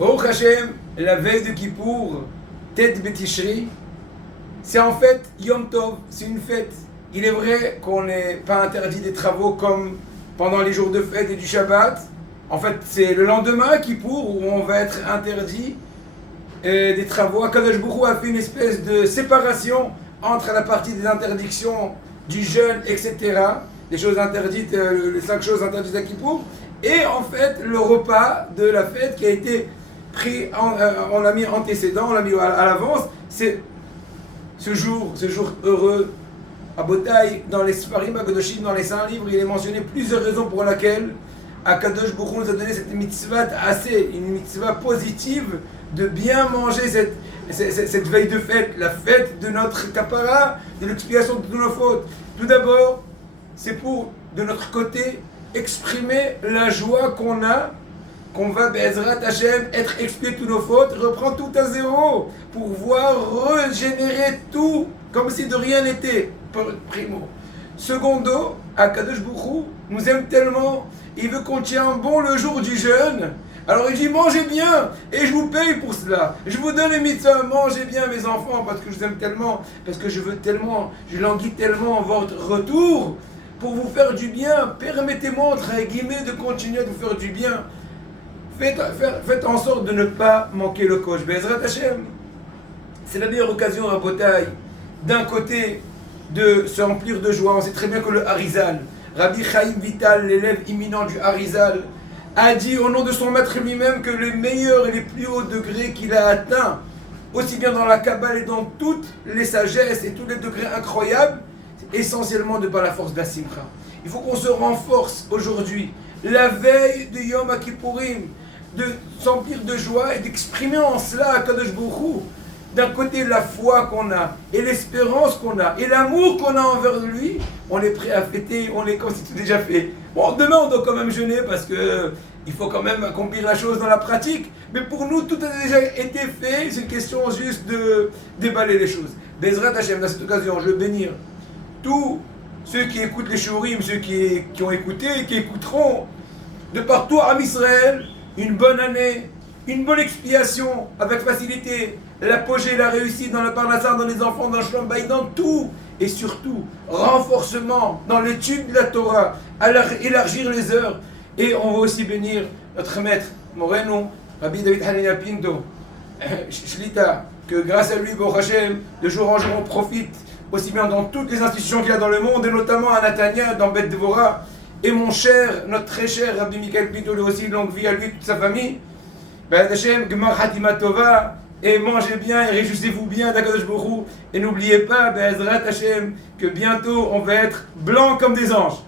Baruch Hashem, la veille de Kippour, Tête Betishri, c'est en fait Yom Tov, c'est une fête. Il est vrai qu'on n'est pas interdit des travaux comme pendant les jours de fête et du Shabbat. En fait, c'est le lendemain Kippour où on va être interdit des travaux. Akadosh Baruch Hu a fait une espèce de séparation entre la partie des interdictions du jeûne, etc. Les choses interdites, les 5 choses interdites à Kippour. Et en fait, le repas de la fête qui a été pris, on l'a mis antécédent, on l'a mis à l'avance. C'est ce jour heureux. À Botaï, dans les Sfarim HaKadoshim, dans les Saints Livres, il est mentionné plusieurs raisons pour lesquelles Akadosh Baruch Hu nous a donné cette mitzvah une mitzvah positive de bien manger cette veille de fête, la fête de notre kapara, de l'expiation de toutes nos fautes. Tout d'abord, c'est pour, de notre côté, exprimer la joie qu'on a, qu'on va, Be'ezrat Hashem, être expié toutes nos fautes, reprendre tout à zéro, pour voir régénérer tout, comme si de rien n'était, primo. Secondo, Akadosh Baruch Hu nous aime tellement, il veut qu'on tienne bon le jour du jeûne. Alors il dit, mangez bien, et je vous paye pour cela. Je vous donne les mitzvahs, mangez bien mes enfants, parce que je vous aime tellement, parce que je veux tellement, je languis tellement votre retour, pour vous faire du bien. Permettez-moi, entre guillemets, de continuer à vous faire du bien. Faites en sorte de ne pas manquer le kosh. Be'ezrat Hashem, c'est la meilleure occasion à Botaï, d'un côté, de se remplir de joie. On sait très bien que le Harizal, Rabbi Chaim Vital, l'élève imminent du Harizal, a dit au nom de son maître lui-même que les meilleurs et les plus hauts degrés qu'il a atteints, aussi bien dans la Kabbale et dans toutes les sagesses et tous les degrés incroyables, c'est essentiellement de par la force de la Simcha. Il faut qu'on se renforce aujourd'hui, la veille de Yom Kippourim, de s'emplir de joie et d'exprimer en cela à Kadosh Baruch Hu, d'un côté la foi qu'on a, et l'espérance qu'on a, et l'amour qu'on a envers lui, on est prêt à fêter, on est comme si tout déjà fait. Bon, demain on doit quand même jeûner parce que il faut quand même accomplir la chose dans la pratique, mais pour nous tout a déjà été fait, c'est une question juste de déballer les choses. Bezrat Hashem, dans cette occasion, je veux bénir tous ceux qui écoutent les shurim, ceux qui ont écouté et qui écouteront, de partout à Israël, une bonne année, une bonne expiation avec facilité, l'apogée, la réussite dans le parnassar, dans les enfants, dans le shalom bayit, dans tout, et surtout renforcement dans l'étude de la Torah, élargir les heures. Et on va aussi bénir notre maître Moreno, Rabbi David Hanania Pinto, Shlita, que grâce à lui, Baruch Hashem, de jour en jour on profite aussi bien dans toutes les institutions qu'il y a dans le monde, et notamment à Natania, dans Beth Devora, et mon cher, notre très cher Rabbi Michael Pinto, lui aussi, longue vie à lui et toute sa famille. Be'ez Hashem, Gmar Hatima Tova, et mangez bien et réjouissez-vous bien d'Akadosh Baruch Hu, et n'oubliez pas, Be'ezrat Hashem, que bientôt on va être blanc comme des anges.